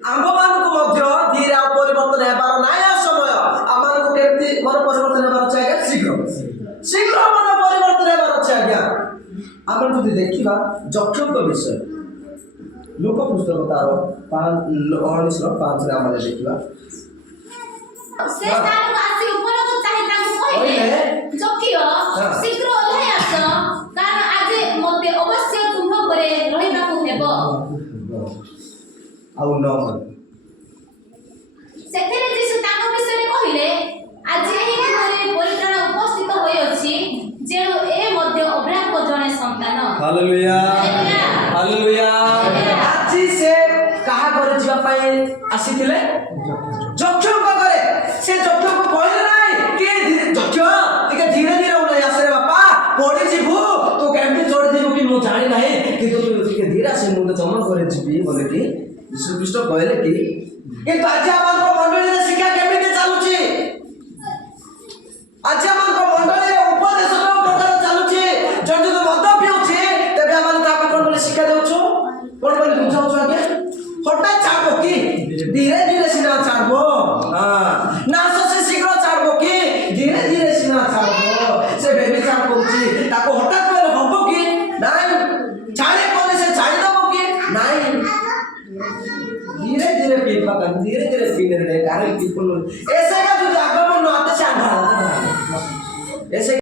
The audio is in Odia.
ଆମ୍ଭମାନଙ୍କୁ ମଧ୍ୟ ଧୀରେ ଆଉ ପରିବର୍ତ୍ତନ ହେବାର ନାହିଁ। ଆଉ ସମୟ ଆମମାନଙ୍କୁ କେମିତି ମନ ପରିବର୍ତ୍ତନ ହେବାର ଅଛି ଆଜ୍ଞା? ଶୀଘ୍ର ଶୀଘ୍ର ମନ ପରିବର୍ତ୍ତନ ହେବାର ଅଛି ଆଜ୍ଞା। ଆମେ ଯଦି ଦେଖିବା ଯକ୍ଷଙ୍କ ବିଷୟ ଲୋକ ପୁସ୍ତକ ତାର 19:5 ଆମେ ଦେଖିବା ସେ ସ୍ଥାନକୁ ଆସି ଉପରକୁ ଚାହିଁ ତାଙ୍କୁ କହିଲେ, ଯକ୍ଷିୟ ଶୀଘ୍ର ଓହ୍ଲାଇ ଆସ, କାରଣ ଆଜି ମୋତେ ଅବଶ୍ୟ ତୁମ୍ଭ ଘରେ ରହିବାକୁ ହେବ। ଆଉ ନ ସେଥିରେ ଯୀଶୁ ତାଙ୍କ ବିଷୟରେ କହିଲେ, ଆଜି ଏହି ଗୃହରେ ପରିତ୍ରାଣ ଉପସ୍ଥିତ ହୋଇଅଛି, ଯେଣୁ ଏ ମଧ୍ୟ ଅବ୍ରାହ୍ମଙ୍କ ଜଣେ ସନ୍ତାନ। Hallelujah hallelujah. ଆଜି ସେ କାହା ଘରେ ଯିବା ପାଇଁ ଆସିଥିଲେ? ଯକ୍ଷଙ୍କ ଘରେ। ସେ ଯକ୍ଷକୁ କହିଲେ ନାହିଁ କି ଯକ୍ଷ ଟିକେ ଧୀରେ ଧୀରେ ଓହ୍ଲାଇ ଆସରେ ବାପା, ପଡ଼ିଯିବୁ, ତୁ କେମିତି ଚଢ଼ିଯିବୁ କି ମୁଁ ଜାଣି ନାହିଁ, କିନ୍ତୁ ତୁ ଟିକେ ଧୀରେ ଆସି ମୁଁ ତମ ଘରେ ଯିବି ବୋଲେ କି ଯୀଶୁ ଖ୍ରୀଷ୍ଟ କହିଲେ କି? କିନ୍ତୁ ଆଜି ଆମର ମଣ୍ଡଳୀରେ ଶିକ୍ଷା କେମିତି ଚାଲୁଛି? ଆଜି ଆମର ମଣ୍ଡଳୀରେ ଉପଦେଶ କୋଉ ପ୍ରକାର ଚାଲୁଛି? ଯଦି ତୁ ମଦ ପିଉଛି ତେବେ ଆମେ ତାକୁ କଣ ବୋଲି ଶିକ୍ଷା ଦେଉଛୁ, କଣ ବୋଲି ବୁଝାଉଛୁ ଆଜ୍ଞା? ହଠାତ୍ ଛାଡବ କି? ଧୀରେ ଧୀରେ ସିନା ଛାଡବ। ନା ସେ ଶୀଘ୍ର ଛାଡବ କି? ଧୀରେ ଧୀରେ ସିନା ଛାଡବ। ସେ ବ୍ୟଭିଚାର କରୁଛି, ତାକୁ ହଠାତ୍ କହିଲେ ହବ କି? ନାଇଁ। ଛାଡେ କହିଲେ ସେ ଛାଡ଼ିଦବ କି? ନାଇଁ। धीरे धीरे पीठ पकड़, धीरे धीरे पीने रहे कारण कि ऐसे का जो आगमन आते से ऐसे